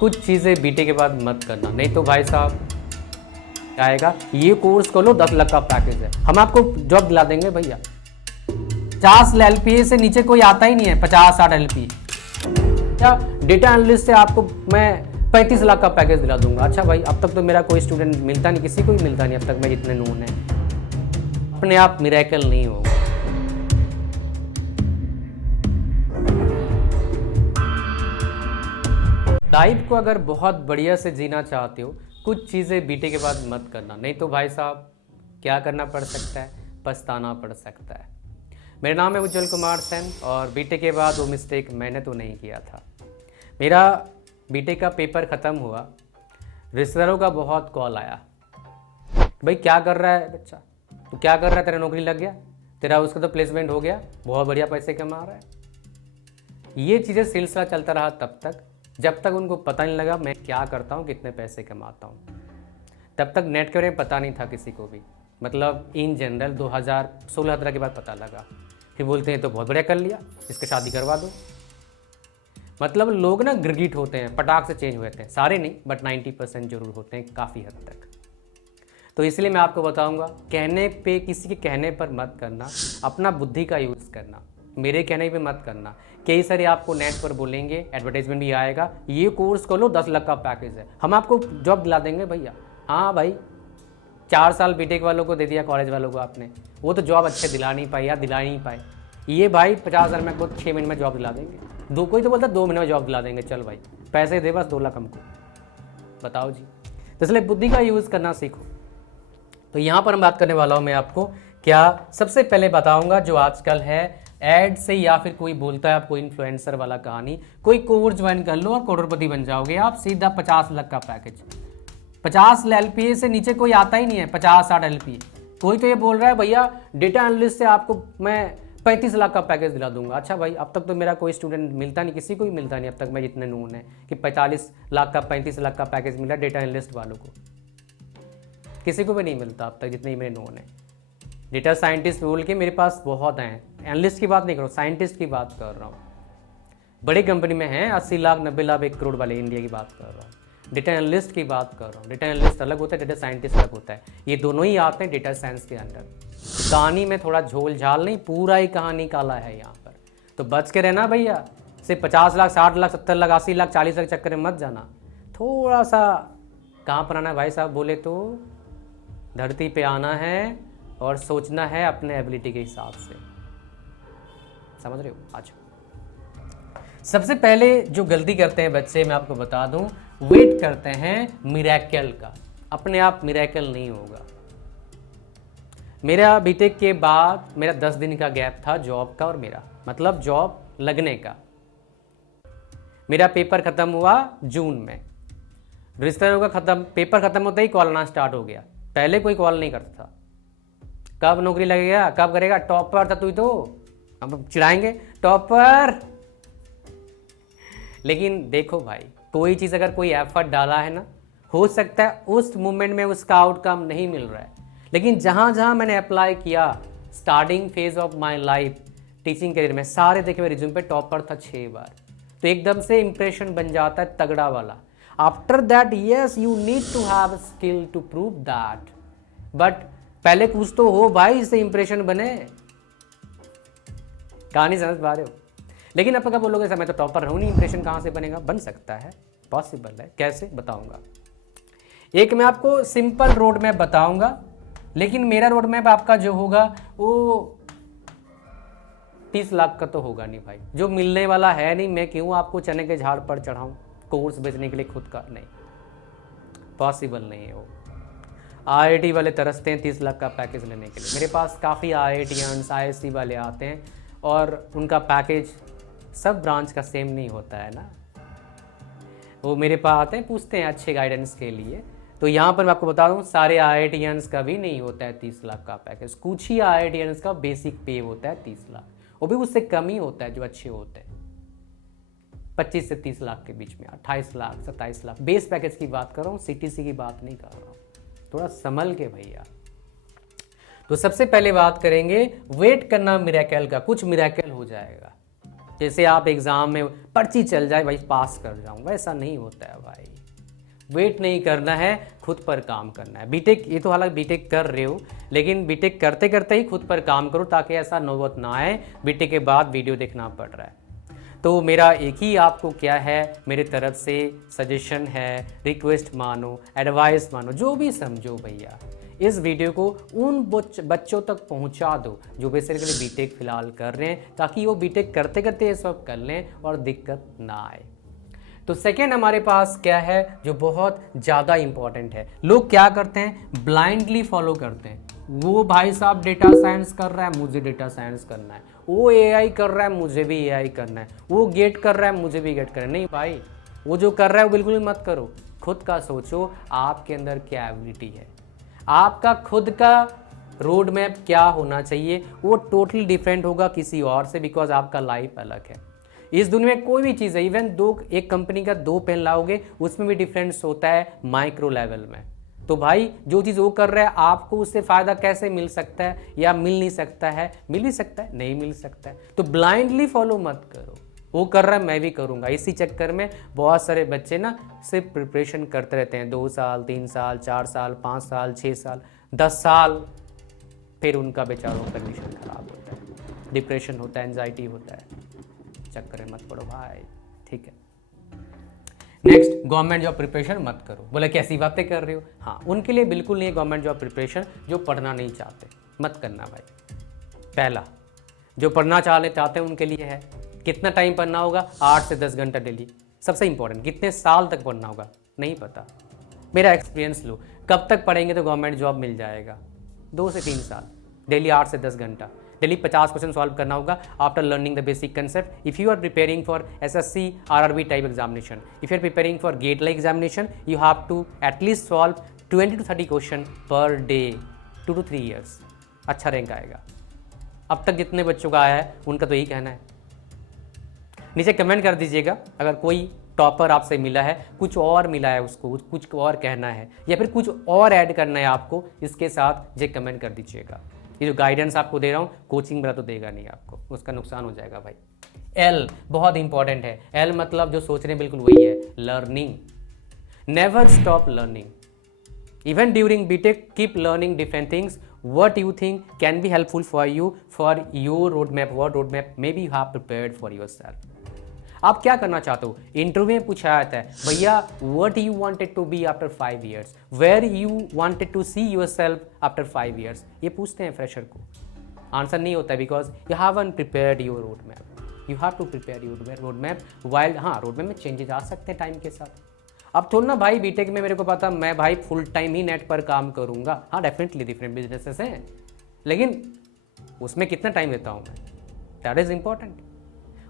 कुछ चीज़ें बीटे के बाद मत करना, नहीं तो भाई साहब आएगा ये कोर्स कर लो 10 लाख का पैकेज है, हम आपको जॉब दिला देंगे भैया। 50 LPA से नीचे कोई आता ही नहीं है, 50-60 LPA। क्या डेटा एनालिस्ट से आपको मैं 35 लाख का पैकेज दिला दूंगा। अच्छा भाई, अब तक तो मेरा कोई स्टूडेंट मिलता नहीं, किसी को ही मिलता नहीं अब तक, मैं जितने नोन है। अपने आप मिरेकल नहीं होगा। लाइफ को अगर बहुत बढ़िया से जीना चाहते हो, कुछ चीज़ें बीटे के बाद मत करना, नहीं तो भाई साहब क्या करना पड़ सकता है, पछताना पड़ सकता है। मेरा नाम है उज्जवल कुमार सेन और बीटे के बाद वो मिस्टेक मैंने तो नहीं किया था। मेरा बीटे का पेपर ख़त्म हुआ, रिश्तेदारों का बहुत कॉल आया, भाई क्या कर रहा है बच्चा, तू क्या कर रहा है, तेरा नौकरी लग गया, तेरा उसका तो प्लेसमेंट हो गया, बहुत बढ़िया पैसे कमा रहा है। ये चीज़ें सिलसिला चलता रहा तब तक जब तक उनको पता नहीं लगा मैं क्या करता हूँ, कितने पैसे कमाता हूँ। तब तक नेट के बारे में पता नहीं था किसी को भी, मतलब इन जनरल 2016-17 के बाद पता लगा। फिर बोलते हैं तो बहुत बढ़िया कर लिया, इसके शादी करवा दो। मतलब लोग ना गिरगिट होते हैं, पटाख से चेंज होते हैं, सारे नहीं बट 90% जरूर होते हैं काफ़ी हद तक। तो इसलिए मैं आपको बताऊंगा, कहने पे किसी के कहने पर मत करना, अपना बुद्धि का यूज़ करना, मेरे कहने पे मत करना। कई सारे आपको नेट पर बोलेंगे, एडवर्टाइजमेंट भी आएगा, ये कोर्स कर लो 10 लाख का पैकेज है, हम आपको जॉब दिला देंगे भैया। हाँ भाई, 4 साल बीटेक वालों को दे दिया, कॉलेज वालों को आपने, वो तो जॉब अच्छे दिला नहीं पाए या दिला नहीं पाए। ये भाई 50,000 में आपको 6 महीने में जॉब दिला देंगे, कोई तो बोलता 2 महीने में जॉब दिला देंगे, चल भाई पैसे दे बस 2 लाख हमको, बताओ जी। तो इसलिए बुद्धि का यूज़ करना सीखो। तो यहाँ पर हम बात करने वाला हूँ मैं आपको, क्या सबसे पहले बताऊँगा जो आजकल है ऐड से, या फिर कोई बोलता है आपको इन्फ्लुएंसर वाला कहानी, कोई कोर्स ज्वाइन कर लो और करोड़पति बन जाओगे आप, सीधा 50 लाख का पैकेज। 50 LPA से नीचे कोई आता ही नहीं है, 50-60 LPA। कोई तो ये बोल रहा है भैया डेटा एनालिस्ट से आपको मैं 35 लाख का पैकेज दिला दूंगा। अच्छा भाई, अब तक तो मेरा कोई स्टूडेंट मिलता नहीं, किसी को ही मिलता नहीं अब तक, मैं जितने नोन है कि 45 लाख का 35 लाख का पैकेज मिला डेटा एनालिस्ट वालों को, किसी को भी नहीं मिलता अब तक जितने ही मेरे नोन है। डेटा साइंटिस्ट बोल के मेरे पास बहुत हैं, एनालिस्ट की बात नहीं कर रहा हूँ, साइंटिस्ट की बात कर रहा हूँ। बड़ी कंपनी में हैं 80 लाख 90 लाख 1 करोड़ वाले, इंडिया की बात कर रहा हूँ। डेटा एनालिस्ट की बात कर रहा हूँ। डेटा एनालिस्ट अलग होता है, डेटा साइंटिस्ट अलग होता है, ये दोनों ही आते हैं डेटा साइंस के अंडर। कहानी में थोड़ा झोल झाल नहीं, पूरा ही कहानी काला है यहाँ पर, तो बच के रहना भैया। सिर्फ 50 लाख 60 लाख 70 लाख 80 लाख 40 लाख चक्कर में मत जाना। थोड़ा सा कहाँ पर आना है भाई साहब, बोले तो धरती पे आना है और सोचना है अपने एबिलिटी के हिसाब से, समझ रहे हो। अच्छा, सबसे पहले जो गलती करते हैं बच्चे, मैं आपको बता दूं, वेट करते हैं मिरेकल का। अपने आप मिरेकल नहीं होगा। मेरा बीटेक के बाद मेरा 10 दिन का गैप था जॉब का, और मेरा मतलब जॉब लगने का। मेरा पेपर खत्म हुआ जून में, रिश्तेदारों का पेपर खत्म होते ही कॉल आना स्टार्ट हो गया। पहले कोई कॉल नहीं करता था, कब नौकरी लगेगा, कब करेगा, टॉपर था तू तो, अब चिढ़ाएंगे टॉपर। लेकिन देखो भाई, कोई चीज़ अगर कोई एफर्ट डाला है ना, हो सकता है उस मोमेंट में उसका आउटकम नहीं मिल रहा है, लेकिन जहाँ जहाँ मैंने अप्लाई किया starting phase of my life teaching career में, सारे देखे मेरे रिज्यूम पे टॉपर था 6 बार। तो एकदम से इंप्रेशन बन जाता है तगड़ा वाला। After that yes you need to have skill to prove that, but पहले कुछ तो हो भाई, इससे इंप्रेशन बने। कहानी समझ पा रहे हो। लेकिन अब क्या बोलोगे सर मैं तो टॉपर रहूँ नहीं, इंप्रेशन कहाँ से बनेगा। बन सकता है, पॉसिबल है, कैसे बताऊंगा। एक मैं आपको सिंपल रोड मैप बताऊंगा, लेकिन मेरा रोड मैप आपका जो होगा वो 30 लाख का तो होगा नहीं भाई, जो मिलने वाला है नहीं। मैं क्यों आपको चने के झाड़ पर चढ़ाऊं कोर्स बेचने के लिए खुद का, नहीं, पॉसिबल नहीं है वो। IIT वाले तरसते हैं 30 लाख का पैकेज लेने के लिए। मेरे पास काफ़ी IITians ISC वाले आते हैं और उनका पैकेज सब ब्रांच का सेम नहीं होता है ना। वो मेरे पास आते हैं, पूछते हैं अच्छे गाइडेंस के लिए। तो यहाँ पर मैं आपको बता दूँ, सारे IITians का भी नहीं होता है 30 लाख का पैकेज। कुछ ही IITians का बेसिक पे होता है 30 लाख, वो भी उससे कम ही होता है जो अच्छे होते हैं। 25 से 30 लाख के बीच में, 28 लाख 27 लाख बेस पैकेज की बात कर रहा हूँ, CTC की बात नहीं कर रहा हूँ। थोड़ा संभल के भैया। तो सबसे पहले बात करेंगे वेट करना मिरेकल का। कुछ मिरेकल हो जाएगा, जैसे आप एग्ज़ाम में पर्ची चल जाए भाई पास कर जाऊँ, वैसा नहीं होता है भाई। वेट नहीं करना है, खुद पर काम करना है। बीटेक, ये तो हालांकि बीटेक कर रहे हो, लेकिन बीटेक करते करते ही खुद पर काम करो ताकि ऐसा नौबत ना आए बीटेक के बाद वीडियो देखना पड़ रहा है। तो मेरा एक ही आपको क्या है, मेरी तरफ से सजेशन है, रिक्वेस्ट मानो, एडवाइस मानो, जो भी समझो भैया, इस वीडियो को उन बच्चों तक पहुंचा दो जो बेसिकली बीटेक फिलहाल कर रहे हैं, ताकि वो बीटेक करते करते ये सब कर लें और दिक्कत ना आए। तो सेकेंड हमारे पास क्या है जो बहुत ज़्यादा इंपॉर्टेंट है, लोग क्या करते हैं, ब्लाइंडली फॉलो करते हैं। वो भाई साहब डेटा साइंस कर रहा है, मुझे डेटा साइंस करना है, वो एआई कर रहा है, मुझे भी एआई करना है, वो गेट कर रहा है, मुझे भी गेट करना है। नहीं भाई, वो जो कर रहा है वो बिल्कुल भी मत करो। खुद का सोचो, आपके अंदर क्या एबिलिटी है, आपका खुद का रोड मैप क्या होना चाहिए, वो टोटली डिफरेंट होगा किसी और से, बिकॉज आपका लाइफ अलग है। इस दुनिया में कोई भी चीज़ है, इवन एक कंपनी का 2 पेन लाओगे उसमें भी डिफरेंस होता है माइक्रो लेवल में। तो भाई जो चीज़ वो कर रहा है आपको उससे फ़ायदा कैसे मिल सकता है, या मिल नहीं सकता है, मिल भी सकता है, नहीं मिल सकता है। तो ब्लाइंडली फॉलो मत करो, वो कर रहा है मैं भी करूँगा। इसी चक्कर में बहुत सारे बच्चे ना सिर्फ प्रिपरेशन करते रहते हैं, 2 साल 3 साल 4 साल 5 साल 6 साल 10 साल, फिर उनका बेचारों का कंडीशन खराब होता है, डिप्रेशन होता है, एंजाइटी होता है। चक्कर में मत पड़ो भाई, ठीक है। नेक्स्ट, गवर्नमेंट जॉब प्रिपरेशन मत करो। बोले कैसी बातें कर रहे हो, हाँ उनके लिए बिल्कुल नहीं है गवर्नमेंट जॉब प्रिपरेशन, जो पढ़ना नहीं चाहते, मत करना भाई। पहला, जो पढ़ना चाहते हैं उनके लिए है, कितना टाइम पढ़ना होगा, 8 से 10 घंटा डेली। सबसे इंपॉर्टेंट, कितने साल तक पढ़ना होगा नहीं पता, मेरा एक्सपीरियंस लो, कब तक पढ़ेंगे तो गवर्नमेंट जॉब मिल जाएगा, 2 से 3 साल, डेली 8 से 10 घंटा, डेली 50 क्वेश्चन सॉल्व करना होगा after learning the basic concept. If you are preparing for SSC RRB type examination, if you are preparing for GATE like examination, you have to at least solve 20 to 30 question per day, 2 to 3 years, अच्छा rank आएगा। अब तक जितने बच्चों का आया है उनका तो यही कहना है। नीचे कमेंट कर दीजिएगा अगर कोई टॉपर आपसे मिला है, कुछ और मिला है उसको, कुछ और कहना है या फिर कुछ और ऐड करना है आपको, इसके साथ जे कमेंट कर दीजिएगा। ये जो गाइडेंस आपको दे रहा हूँ, कोचिंग मेरा तो देगा नहीं आपको, उसका नुकसान हो जाएगा भाई। एल बहुत इंपॉर्टेंट है। एल मतलब जो सोच रहे हैं बिल्कुल वही है, learning. Never stop learning. Even during BTech keep learning different things, what you think can be helpful for you for your roadmap, what roadmap maybe you have prepared for yourself। आप क्या करना चाहते हो, इंटरव्यू में पूछा जाता है भैया what you wanted to be after 5 years, where you wanted to see yourself after 5 years, ये पूछते हैं फ्रेशर को। आंसर नहीं होता है because you haven't prepared your roadmap, you have to prepare your roadmap while, हाँ रोडमैप में changes आ सकते हैं टाइम के साथ। अब थोड़ा ना भाई बीटेक में मेरे को पता मैं भाई फुल टाइम ही नेट पर काम करूँगा, हाँ डेफिनेटली डिफरेंट बिजनेसेस हैं, लेकिन उसमें कितना टाइम देता हूँ मैं, दैट इज़ इम्पॉर्टेंट।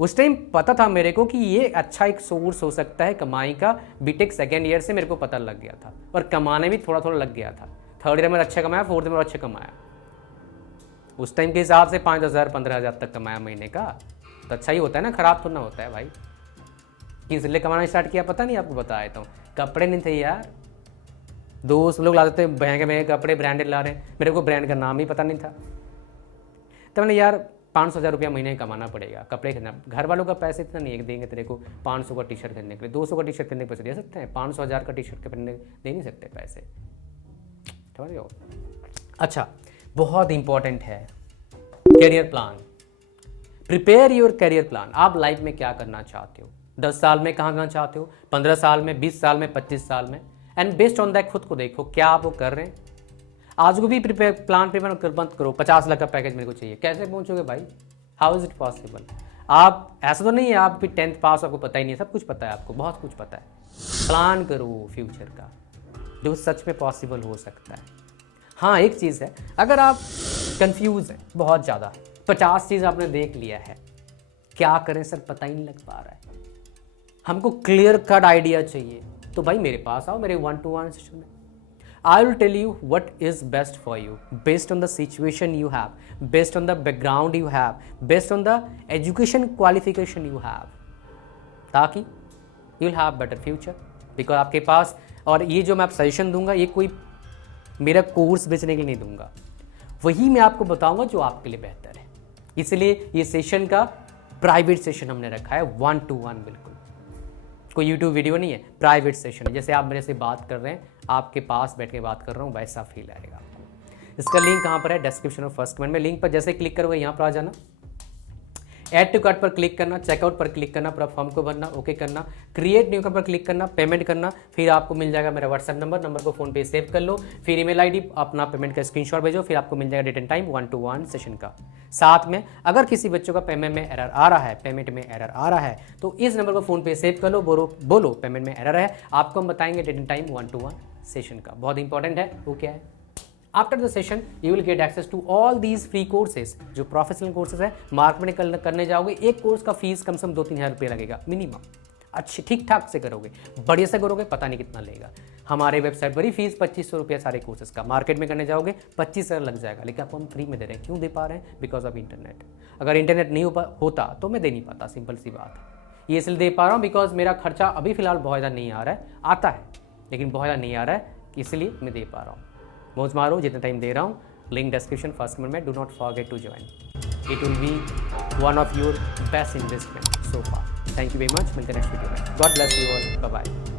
उस टाइम पता था मेरे को कि ये अच्छा एक सोर्स हो सकता है कमाई का, बीटेक सेकेंड ईयर से मेरे को पता लग गया था, और कमाने भी थोड़ा थोड़ा लग गया था। थर्ड ईयर में अच्छा कमाया, फोर्थ ईयर में अच्छा कमाया, उस टाइम के हिसाब से 5,000 15,000 तक कमाया महीने का, तो अच्छा ही होता है ना, खराब तो ना होता है भाई। किस लिए कमाना स्टार्ट किया पता नहीं, आपको बता देता हूँ। कपड़े नहीं थे यार, दोस्त लोग लाते थे महंगे महंगे कपड़े, ब्रांडेड ला रहे हैं, मेरे को ब्रांड का नाम ही पता नहीं था। तो मैंने यार 500,000 रुपया महीने कमाना पड़ेगा, कपड़े खरीदना, घर वालों का पैसे इतना नहीं है देंगे तेरे को 500 का टी शर्ट खरीदने के लिए, 200 का टी शर्ट खरीदने के पैसे दे सकते हैं, 500,000 का टी शर्ट खरीदने दे नहीं सकते पैसे, समझ रहे हो। अच्छा, बहुत इंपॉर्टेंट है career plan. Prepare your career plan. आप लाइफ में क्या करना चाहते हो, 10 साल में कहाँ चाहते हो, 15 साल में, 20 साल में, 25 साल में, एंड बेस्ड ऑन दैट खुद को देखो क्या आप वो कर रहे हैं। आज को भी प्लान प्रिपेयर मत करो 50 लाख का पैकेज मेरे को चाहिए, कैसे पहुंचोगे भाई, हाउ इज इट पॉसिबल। आप ऐसा तो नहीं है आप भी 10th पास आपको पता ही नहीं है, सब कुछ पता है आपको, बहुत कुछ पता है। प्लान करो फ्यूचर का जो सच में पॉसिबल हो सकता है। हाँ एक चीज़ है, अगर आप कंफ्यूज हैं बहुत ज़्यादा, 50 चीज़ आपने देख लिया है, क्या करें सर पता ही नहीं लग पा रहा है, हमको क्लियर कट आइडिया चाहिए, तो भाई मेरे पास आओ, मेरे 1-to-1 सेशन में। I will tell you what is best for you based on the situation you have, based on the background you have, based on the education qualification you have, ताकि you will have better future। because आपके पास, और ये जो मैं आप suggestion दूंगा ये कोई मेरा कोर्स बेचने के लिए नहीं दूंगा, वही मैं आपको बताऊंगा जो आपके लिए बेहतर है। इसलिए ये सेशन का प्राइवेट सेशन हमने रखा है 1 to 1, बिल्कुल कोई यूट्यूब वीडियो नहीं है, प्राइवेट सेशन है। जैसे आप मेरे से बात कर रहे हैं, आपके पास बैठ के बात कर रहा हूँ, वैसा फील आएगा आपको। इसका लिंक कहाँ पर है? डिस्क्रिप्शन और फर्स्ट कमेंट में। लिंक पर जैसे क्लिक करोगे यहाँ पर आ जाना, ऐड टू कार्ट पर क्लिक करना, चेकआउट पर क्लिक करना, पूरा फॉर्म को भरना, ओके करना, क्रिएट न्यू अकाउंट पर क्लिक करना, पेमेंट करना, फिर आपको मिल जाएगा मेरा व्हाट्सएप नंबर को फ़ोन पे सेव कर लो, फिर ईमेल आईडी अपना पेमेंट का स्क्रीनशॉट भेजो, फिर आपको मिल जाएगा date and time 1 to 1 session का। साथ में अगर किसी बच्चों का पेमेंट में एरर आ रहा है, तो इस नंबर को फ़ोन पे सेव कर लो, बोलो पेमेंट में एरर है, आपको हम बताएंगे date and time 1 to 1 session का। बहुत इंपॉर्टेंट है, वो क्या है? After the session you will get access to all these free courses. जो प्रोफेशनल कोर्सेज है, मार्केट में करने जाओगे, एक कोर्स का फीस कम से कम 2-3 हज़ार रुपये लगेगा मिनिमम। अच्छे ठीक ठाक से करोगे, बढ़िया से करोगे, पता नहीं कितना लगेगा। हमारे वेबसाइट पर ही फीस 2500 रुपये सारे कोर्सेज का, मार्केट में करने जाओगे 25,000 लग जाएगा, लेकिन आपको हम फ्री में दे रहे हैं। क्यों दे पा रहे हैं? Because of internet. अगर इंटरनेट नहीं होता तो मैं दे नहीं पाता, सिंपल सी बात है। ये इसलिए दे पा रहा हूँ बिकॉज मेरा खर्चा अभी फिलहाल बहुत ज़्यादा नहीं आ रहा है, आता है लेकिन बहुत ज़्यादा नहीं आ रहा है, इसलिए मैं दे पा रहा हूँ। मौज मारो जितना टाइम दे रहा हूँ। लिंक डिस्क्रिप्शन फर्स्ट कमेंट में। Do not forget to join, it will be one of your best investment so far. Thank you very much. मिलते हैं नेक्स्ट वीडियो में। God bless you all, bye bye.